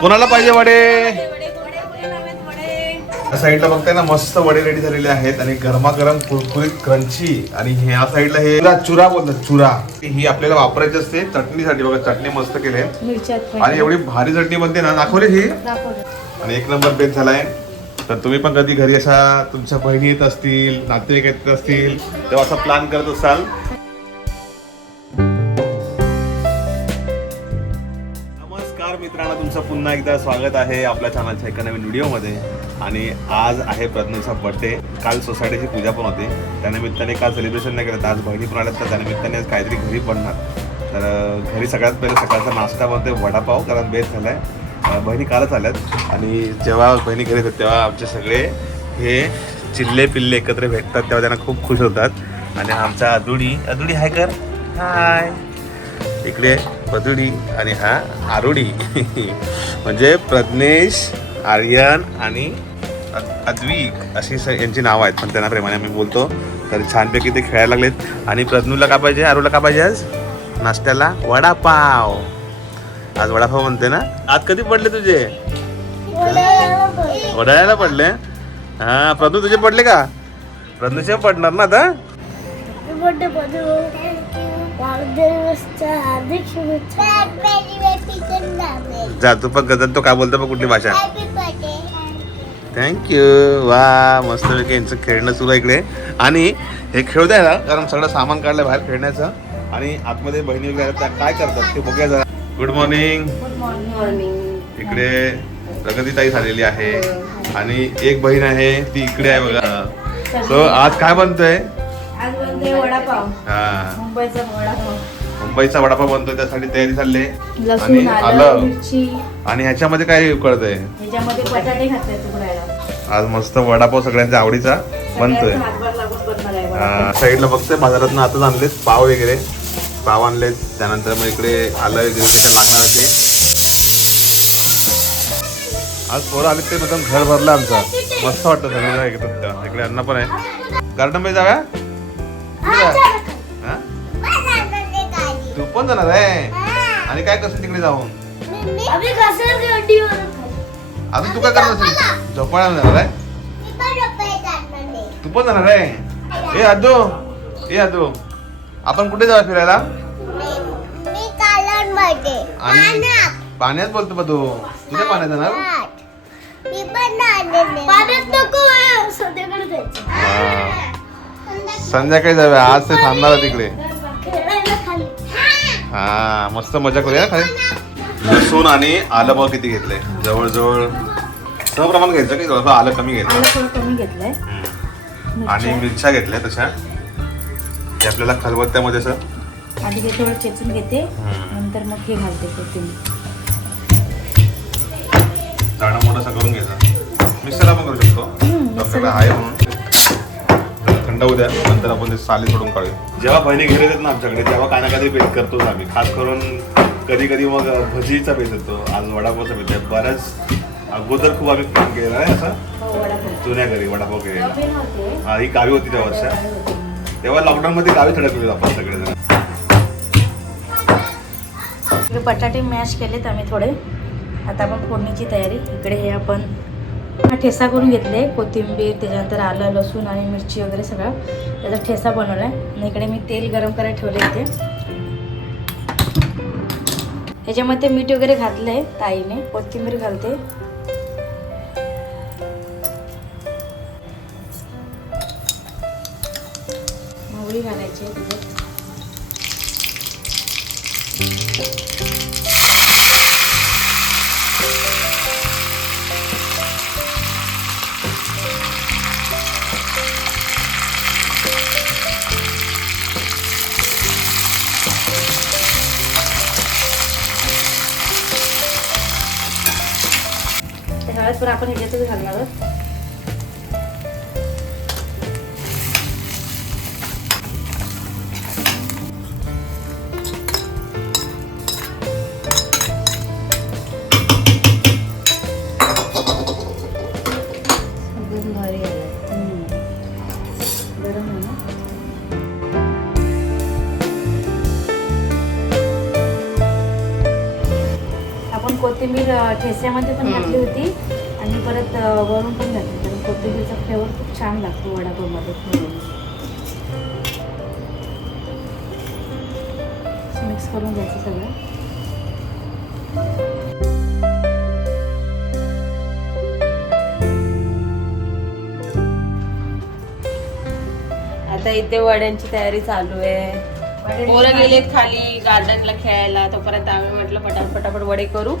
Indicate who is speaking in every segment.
Speaker 1: कोणाला पाहिजे वडे? या साईडला बघताय ना मस्त वडे रेडी झालेले आहेत आणि गरमागरम कुरकुरीत क्रंची आणि ह्या साईडला हे चुरा- चुरा बोलतात चुरा. ही आपल्याला वापरायची असते चटणीसाठी बघा चटणी मस्त केली आणि एवढी भारी चटणी बनते ना दाखवली ही? आणि एक नंबर बेत झालाय. तर तुम्ही पण कधी घरी अशा तुमच्या बहिणी येत असतील नातेवाईक येत असतील तेव्हा असा प्लॅन करत असाल. मित्रांनो तुमचं पुन्हा एकदा स्वागत आहे आपल्या चॅनलच्या एका नवीन व्हिडिओमध्ये. आणि आज आहे प्रज्ञेचा बर्थडे काल सोसायटीची पूजा पण होती. त्यानिमित्ताने काल सेलिब्रेशन नाही केलं आज बहिणी पण आल्यात तर त्यानिमित्ताने आज काहीतरी घरी पडणार तर घरी सगळ्यात पहिले सकाळचा नाश्ता बनते वडापाव कारण बेस झाला आहे बहिणी कालच आल्यात. आणि जेव्हा बहिणी घरी येतात तेव्हा आमचे सगळे हे चिल्ले पिल्ले एकत्र भेटतात तेव्हा त्यांना खूप खुश होतात. आणि आमचा अदुडी अदुडी हाय कर. हाय इकडे पदुडी आणि हा आरुडी. म्हणजे प्रज्ञेश आर्यन आणि अद- अद्विक अशी स- यांची नावं आहेत. पण त्यांना प्रेमाने आम्ही बोलतो. तर छानपैकी ते खेळायला लागलेत. आणि प्रज्ञूला का पाहिजे? आरूला का पाहिजे आज? नाश्त्याला वडापाव. आज वडापाव म्हणते ना? आज कधी पडले तुझे? वडाळ्याला पडले? हा प्रज्ञू तुझे पडले का? प्रज्ञूचे पडणार ना आता? जा तू पण गजन तो काय बोलतो बघ कुठली भाषा. थँक्यू वा मस्त यांचं खेळणं सुरू आहे इकडे. आणि हे खेळू द्या ना कारण सगळं सामान काढलं बाहेर खेळण्याचं. आणि आतमध्ये बहिणी वगैरे त्या काय करतात ते बघूया जरा. गुड मॉर्निंग
Speaker 2: गुड मॉर्निंग
Speaker 1: इकडे प्रगतीताई झालेली आहे. आणि एक बहीण आहे ती इकडे आहे बघा. सो आज काय बनतोय?
Speaker 2: आज वडापाव.
Speaker 1: हा.
Speaker 2: मुंबईचा वडापाव.
Speaker 1: मुंबईचा वडापाव बनतोय त्यासाठी तयारी चालली आणि
Speaker 2: लसूण आलं
Speaker 1: आलं.
Speaker 2: मिरची.
Speaker 1: आणि ह्याच्यामध्ये काय कळतंय?
Speaker 2: ह्याच्यामध्ये बटाटे घातले तुकडायला
Speaker 1: आज मस्त वडापाव सगळ्यांच्या आवडीचा बनतोय.
Speaker 2: सगळ्यांचा हातभार लागून बनणार आहे वडापाव.
Speaker 1: अं, साईडला बघतोय बाजारात आताच आणलेत पाव वगैरे. पाव आणलेत त्यानंतर मग इकडे आलं वगैरे त्याच्या लागणार ते. आज पोरं आले ते एकदम घर भरलं आमचं. मस्त वाटतं सगळं एकदम. इकडे अन्न पण आहे गार्डनमध्ये जाऊया? पण जाणार आहे? आणि काय करशील तिकडे जाऊन?
Speaker 3: आम्ही
Speaker 1: अजून तू काय करत असेल झोपाळ्याला जाणार आहे? तू पण जाणार आहे? ए आदू. ए आदू. आपण कुठे जाऊया फिरायला?
Speaker 3: मी
Speaker 1: आणि पाण्यात. बोलतो बा तू. तुझ्या पाण्यात जाणार?
Speaker 3: मी पण पाण्यात नको सध्याकडे जायचं.
Speaker 1: हा. संध्याकाळी जाऊया. आज ते थांबणार आहे तिकडे. हा मस्त मजा करूया खाली. लसूण आणि आलं बघ किती घेतलंय. जवळजवळ समप्रमाण घ्यायचं की जवळजवळ आलं कमी
Speaker 2: आलं
Speaker 1: घ्यायचं
Speaker 2: थोडं कमी घेतलंय.
Speaker 1: हम्म. आणि मिरच्या घेतल्या तशा. ते आपल्याला खलबत्त्यामध्ये असं.
Speaker 2: आधी थोडं चेचून घेते. नंतर मग हे घालते कोथिंबीर.
Speaker 1: जाणं मोठं असं करून घ्यायचं. मिक्सरला पण करू शकतो. आपल्याकडे आहे म्हणून. तर थंड होऊ द्या नंतर आपण ते साली सोडून काढूया. जेव्हा बहिणी घरी येतात ना आमच्याकडे तेव्हा काय ना काहीतरी बेत करतोच आम्ही. खास करून कधी कधी मग भजीचा बेत येतो आज वडापावचा बेत आहे. बऱ्याच अगोदर खूप आम्ही प्लॅन केलेला आहे असं.
Speaker 2: हो
Speaker 1: जुन्या घरी वडापाव केलेला. हा, ही गावी होती त्या वर्षा
Speaker 2: गावी होते.
Speaker 1: तेव्हा लॉकडाऊन मध्ये गावी थडकलेलो आपण सगळेजण
Speaker 2: बटाटे मॅश केलेत आम्ही थोडे. आता आपण फोडणीची तयारी. इकडे हे आपण हा ठेसा करून घेतले कोथिंबीर त्याच्यानंतर आलं लसूण आणि मिरची वगैरे सगळं. त्याचा ठेसा बनवला आहे आणि इकडे मी तेल गरम करायला ठेवले इथे ह्याच्यामध्ये मीठ वगैरे घातलं आहे ताईने कोथिंबीर घालते. मोहरी घालायची त्याच्यात पण आपण ह्याच्यातच घालणार आहोत. कोथिंबीर ठेस्यामध्ये पण घातली होती. वरून पण घातली तर कोथिंबीरचा फ्लेवर खूप छान लागतो वडापावमध्ये. मिक्स करून घ्यायचं सगळं.
Speaker 4: आता इथे वड्यांची तयारी चालू आहे. पोरं गेलेत खाली गार्डनला खेळायला तोपर्यंत आम्ही म्हटलं पटापट पटापट वडे करू.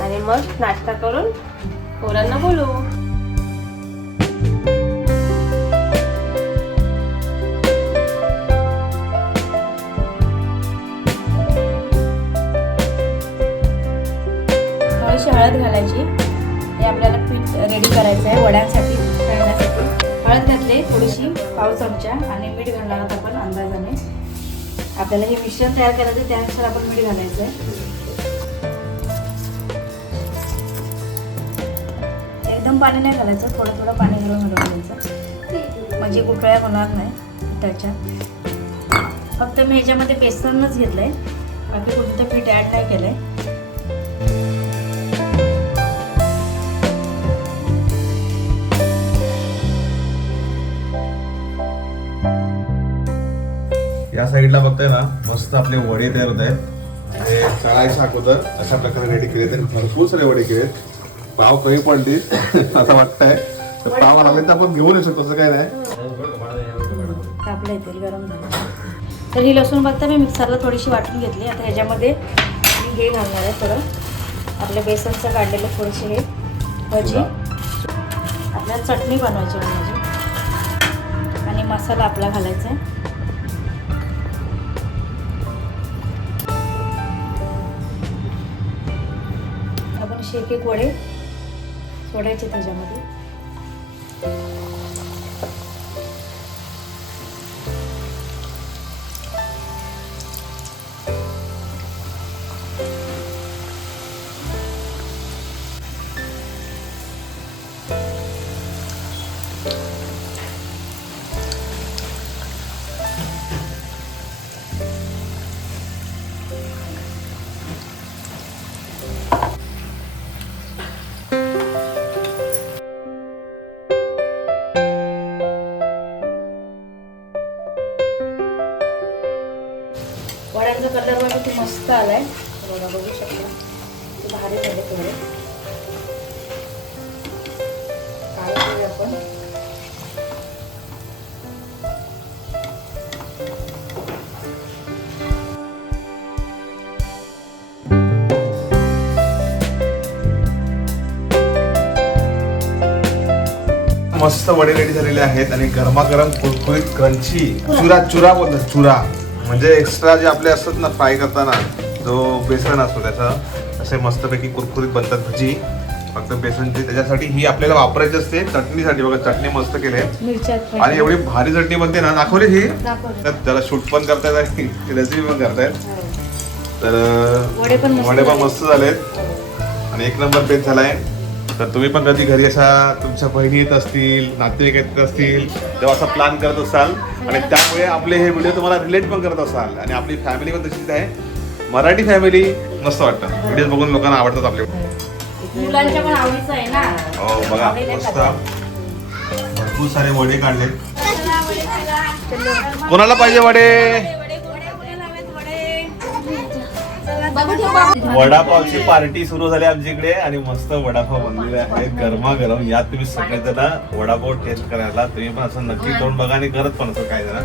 Speaker 4: आणि मग नाश्ता करून पोरांना बोलू.
Speaker 2: थोडीशी हळद घालायची. हे आपल्याला पीठ रेडी करायचं आहे वड्यांसाठी करण्यासाठी हळद घातले थोडीशी पाव चमचा आणि मीठ घालणार आहोत आपण अंदाजाने. आपल्याला हे मिश्रण तयार करायचं आहे, त्यानुसार आपण मीठ घालायचं आहे. पाणी नाही घालायचं थोडं थोडं पाणी घालून घालून घ्यायचं म्हणजे गुठळ्या होणार नाही त्याच्या. फक्त मी ह्याच्यामध्ये बेसनच घेतलंय. बाकी कुठे पीठ ॲड नाही केलंय.
Speaker 1: या साईडला बघताय ना मस्त आपले वडे तयार होत आहेत. हे तळायच्या अगोदर अशा प्रकारे रेडी केले तर भरपूर सारे वडे केलेत. पाव कमी पडली असं वाटतंय. तर पाव आले म्हणजे तर आपण घेऊन येऊ शकतो असं काय नाही.
Speaker 2: तापलं तेल गरम झालं. तर ही लसूण बघता मी मिक्सरला थोडीशी वाटून घेतली. आता ह्याच्यामध्ये मी हे घालणार आहे थोडं आपल्या बेसनचं काढलेलं थोडीशी हे भजी. आपल्याला चटणी बनवायची आहे म्हणजे आणि मसाला आपला घालायचा आहे. आपण शेक एक वडे सोडायचे त्याच्यामध्ये. वड्यांचा कलर बघा किती मस्त आला आहे बघा बघू शकता. किती भारी झाले थोडे काढूया आपण?
Speaker 1: मस्त वडे रेडी झालेले आहेत आणि गरमागरम कुरकुरीत क्रंची. चुरा चुरा बोलतात चुरा. म्हणजे एक्स्ट्रा जे आपले असतात ना फ्राय करताना जो बेसन असतो त्याचा असे मस्तपैकी कुरकुरीत बनतात भजी. फक्त बेसनची त्याच्यासाठी ही आपल्याला वापरायची असते. चटणीसाठी बघा चटणी मस्त केली.
Speaker 2: मिरच्यात
Speaker 1: आणि एवढी भारी चटणी बनते ना. दाखवली ही? त्याला शूट पण करतायत आणि रेसिपी पण करतायत.
Speaker 2: हो.
Speaker 1: तर
Speaker 2: वडे पण. मस्त
Speaker 1: झालेत. आणि एक नंबर पेज झालाय. तर तुम्ही पण कधी घरी अशा तुमच्या बहिणी येत असतील नातेवाईक येत असतील तेव्हा असा प्लॅन करत असाल. आणि त्यामुळे आपले हे व्हिडिओ तुम्हाला रिलेट पण करत असाल. आणि आपली फॅमिली पण तशीच आहे. मराठी फॅमिली मस्त वाटतं. व्हिडिओ बघून लोकांना आवडतात आपले. हो बघा मस्त. भरपूर सारे वडे काढले कोणाला पाहिजे वडे? वडापावची पार्टी सुरू झाली आमच्या इकडे आणि मस्त वडापाव बनलेले आहेत. गरमागरम यात तुम्ही सगळेजण वडापाव टेस्ट करायला. तुम्ही पण असं नक्की करून बघा आणि करत पण असं काय जण.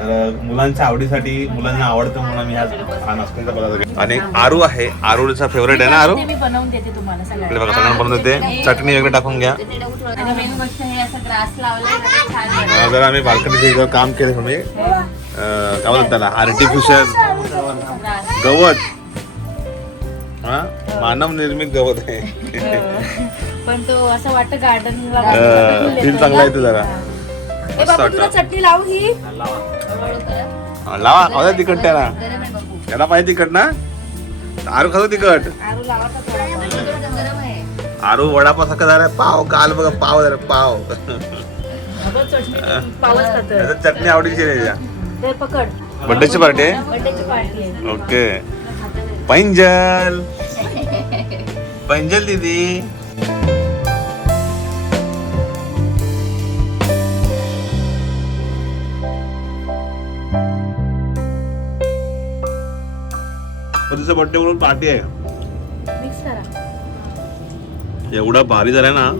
Speaker 1: तर मुलांच्या आवडीसाठी मुलांना आवडतं म्हणून आम्ही आज हा नाश्त्याचा पदार्थ. आणि आरू आहे. आरूचा फेवरेट आहे ना आरू?
Speaker 2: ते मी बनवून देते तुम्हाला
Speaker 1: इकडे
Speaker 2: सगळ्यांना
Speaker 1: बघा सगळ्यांना बनवून देते. चटणी वगैरे टाकून घ्या.
Speaker 4: हे
Speaker 1: जरा आम्ही बाल्कनीचे काम केले तुम्ही. काय म्हणतात त्याला? आर्टिफिशियल गवत. मानव निर्मित गवत आहे.
Speaker 2: पण तो असं वाटतं गार्डनला
Speaker 1: फील चांगला येतो जरा
Speaker 2: चटणी लावू ही.
Speaker 1: हा, लावा. खाऊ तिकट त्याला. त्याला पाहिजे तिकट ना? आरू खातो तिकट
Speaker 2: आरू
Speaker 1: वडापाव सारखा झाला पाव काल बघा पाव झाला पाव.
Speaker 2: चटणी
Speaker 1: आवडीची बड्डेची पार्टी आहे?
Speaker 2: बर्थडेची पार्टी आहे.
Speaker 1: ओके. पैंजल। पंजल दीदी। तुझा बर्थडे म्हणून पार्टी आहे. एवढा भारी झालाय ना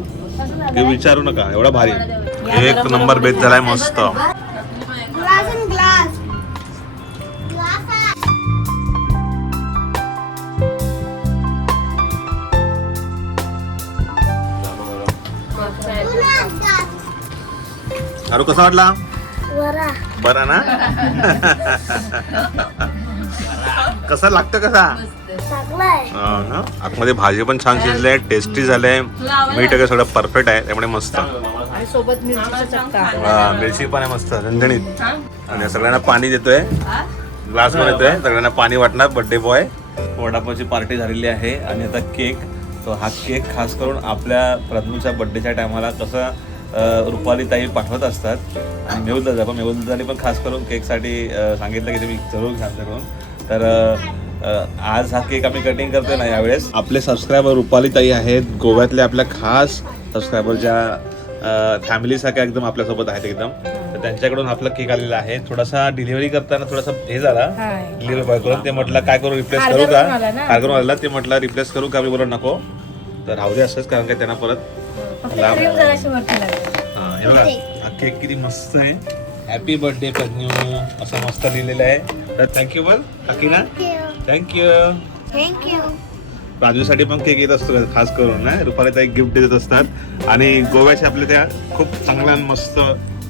Speaker 1: की विचारू नका एवढा भारी. एक नंबर बेत झालाय मस्त. अरे कसा वाटला?
Speaker 3: वरा
Speaker 1: बरा ना? कसा लागतं कसा?
Speaker 3: चांगलाय.
Speaker 1: हा ना? आतमध्ये भाजी पण छान शिजले टेस्टी झाले मीठ वगैरे सगळं परफेक्ट आहे त्यामुळे मस्त.
Speaker 2: आणि सोबत मिरचीचा चक्का.
Speaker 1: हा, मिरची पण आहे मस्त झणझणीत. आणि सगळ्यांना पाणी देतोय. ग्लास पण येतोय. सगळ्यांना पाणी वाटणार बर्थडे बॉय वडापावची पार्टी झालेली आहे. आणि आता केक तो हा केक खास करून आपल्या प्रथमच्या बर्थडेच्या टायमाला कसं रुपाली ताई पाठवत असतात. आणि मेहुल दादा पण मेहुल दादानी पण खास करून केकसाठी सांगितलं की तुम्ही जरूर घ्या करून. तर आज हा केक आम्ही कटिंग करतोय ना यावेळेस. आपले सबस्क्रायबर रुपाली ताई आहेत. गोव्यातले आपल्या खास सबस्क्रायबर ज्या फॅमिलीसारख्या एकदम आपल्यासोबत आहेत एकदम. तर त्यांच्याकडून आपला केक आलेला आहे. थोडासा डिलिव्हरी करताना थोडासा हे झाला. डिलिव्हरी बॉय करून ते म्हटलं काय करू रिप्लेस करू का?
Speaker 2: करून आला
Speaker 1: ते म्हटलं रिप्लेस करू का? मी बोललो नको. तर राहू दे असंच कारण का त्यांना परत
Speaker 2: फक्त
Speaker 1: लांब.
Speaker 2: क्रीम जराशी वरती लागेल.
Speaker 1: हा, हे बघा. हा केक किती मस्त आहे. हॅपी बर्थडे प्रज्ञू असं मस्त लिहिलेलं आहे. तर थँक्यू बोल. ना थँक्यू
Speaker 3: थँक्यू
Speaker 1: राजूसाठी पण केक येत असतो खास करून ना रुपाली एक गिफ्ट देत असतात. आणि गोव्याच्या आपल्या त्या खूप चांगल्या आणि मस्त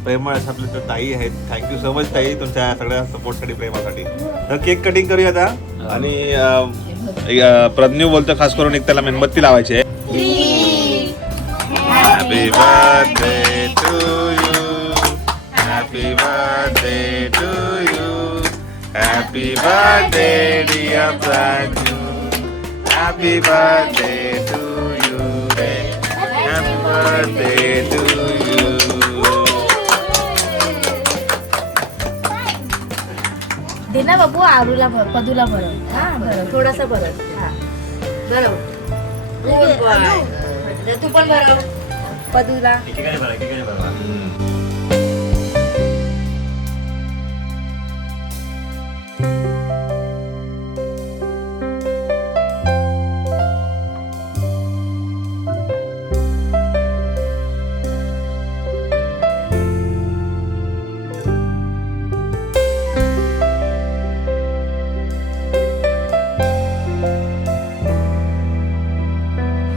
Speaker 1: प्रेमळ अशा आपल्या त्या ताई आहेत. थँक्यू सो मच ताई तुमच्या सगळ्या सपोर्टसाठी प्रेमासाठी. तर केक कटिंग करूया आता आणि अं, अं, प्रज्ञू बोलतो खास करून एक त्याला मेणबत्ती लावायची आहे. Happy birthday to you happy birthday to you happy birthday dear Praju happy birthday to you happy birthday to you
Speaker 2: दे ना बाबू आरूला भर पदूला भर. हा भर थोडासा भर. हा boy. तू पण भरव バドゥラ
Speaker 5: Iki kali balik, iki kali balik.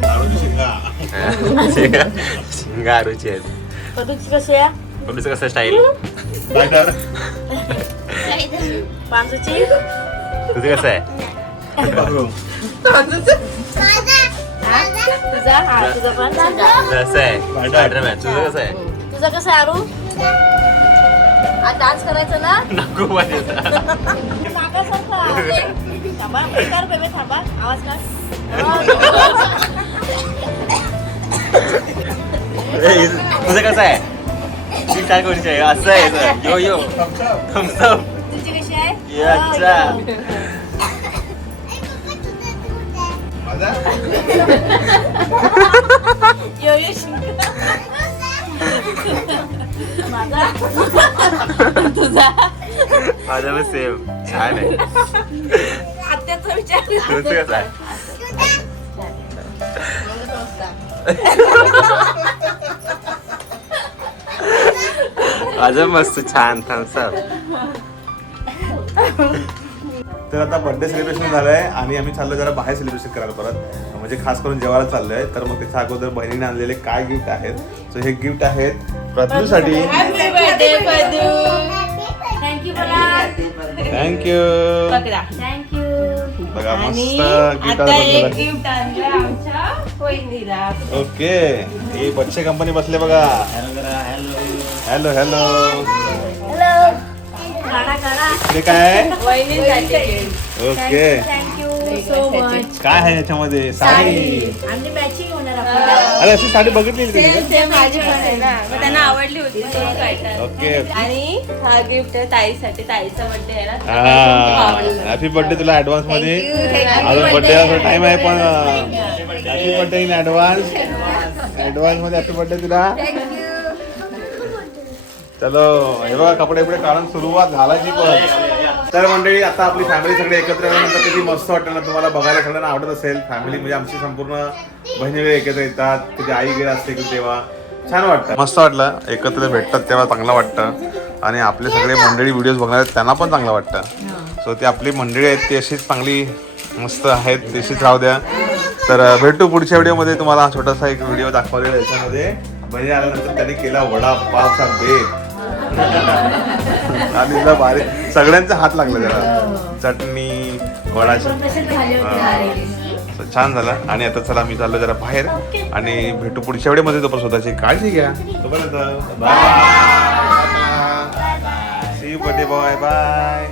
Speaker 1: Taruh di
Speaker 5: गारूची आहेत
Speaker 2: पदूची कशी आहे?
Speaker 5: पोलीस कसं स्टाईल
Speaker 1: बटर
Speaker 2: पांचूची
Speaker 5: तुझं कसं आहे?
Speaker 2: तुझा? हा तुझा. पण? सांगा.
Speaker 5: कसं आहे. स्पायडरमॅन तुझं कसं आहे?
Speaker 2: तुझा कसं आहे आरू? आज डान्स करायचं ना?
Speaker 5: नको पाहिजे
Speaker 2: नाकासारखा थांबा कर बेबे थांबा. आवाज कर
Speaker 5: तुझं कसं आहे ती काय कोणची आहे असं आहे सर यो यो थम्सअप
Speaker 2: तुझी कशी आहे
Speaker 5: अच्छा
Speaker 2: यो यो शिंक माझा तुझा
Speaker 5: माझं पण सेम छान आहे
Speaker 2: आत्याचा विचार
Speaker 5: तुझं कसं आहे माझं मस्त छान थम्सअप
Speaker 1: तर आता बर्थडे सेलिब्रेशन झालंय आणि आम्ही चाललो जरा बाहेर सेलिब्रेशन करायला परत. म्हणजे खास करून जेवायला चाललोय. तर मग त्याच्या अगोदर बहिणीने आणलेले काय गिफ्ट आहेत? सो हे गिफ्ट आहेत प्रज्ञूसाठी
Speaker 4: हॅपी बर्थडे पदू
Speaker 2: थँक्यू
Speaker 1: बघा मस्त गिफ्ट
Speaker 4: आता एक
Speaker 1: आलं
Speaker 4: गिफ्ट आणलं आमच्या वहिनीला
Speaker 1: ओके ही बच्चे कंपनी बसले बघा. हॅलो हॅलो हे काय ओके
Speaker 2: थँक्यू सो मच
Speaker 1: काय आहे याच्यामध्ये? साडी. अरे अशी साडी बघितली
Speaker 4: त्यांना आवडली होती.
Speaker 1: ओके
Speaker 4: आणि हा गिफ्ट आहे ताईसाठी. ताईचा बर्थडे आहे ना.
Speaker 1: हॅपी बर्थडे तुला
Speaker 4: ऍडव्हान्समध्ये.
Speaker 1: अजून बर्थडे. टाइम आहे पण हॅपी बर्थडे इन ऍडव्हान्स ऍडव्हान्समध्ये हॅपी बर्थडे तुला. चलो हे बघा कपडे बिपडे काढून सुरुवात घालायची पण. तर मंडळी आता आपली फॅमिली सगळे एकत्र आल्यानंतर किती मस्त वाटतं ना तुम्हाला बघायला सगळ्यांना आवडत असेल. फॅमिली म्हणजे आमची संपूर्ण बहिणी वगैरे एकत्र येतात कधी आई गेला असते की तेव्हा. छान वाटतं. मस्त वाटलं एकत्र भेटतात तेव्हा चांगलं वाटतं. आणि आपले सगळे मंडळी व्हिडिओज बघणार आहेत त्यांना पण चांगलं वाटतं. सो ती आपली मंडळी आहेत ती अशीच चांगली मस्त आहेत तशीच राहू द्या. तर भेटू पुढच्या व्हिडिओमध्ये तुम्हाला छोटासा एक व्हिडिओ दाखवलेला. याच्यामध्ये बहिणी आल्यानंतर त्यांनी केला वडा पावचा बेक आणि तिला भारी सगळ्यांचा हात लागला त्याला चटणी हा.
Speaker 2: आलेले.
Speaker 1: So, छान झालं. आणि आता चला मी चाललो जरा बाहेर. आणि भेटू पुढच्या वेळेमध्ये तो पण स्वतःची काळजी घ्या. तोपर्यंत bye see you birthday boy bye.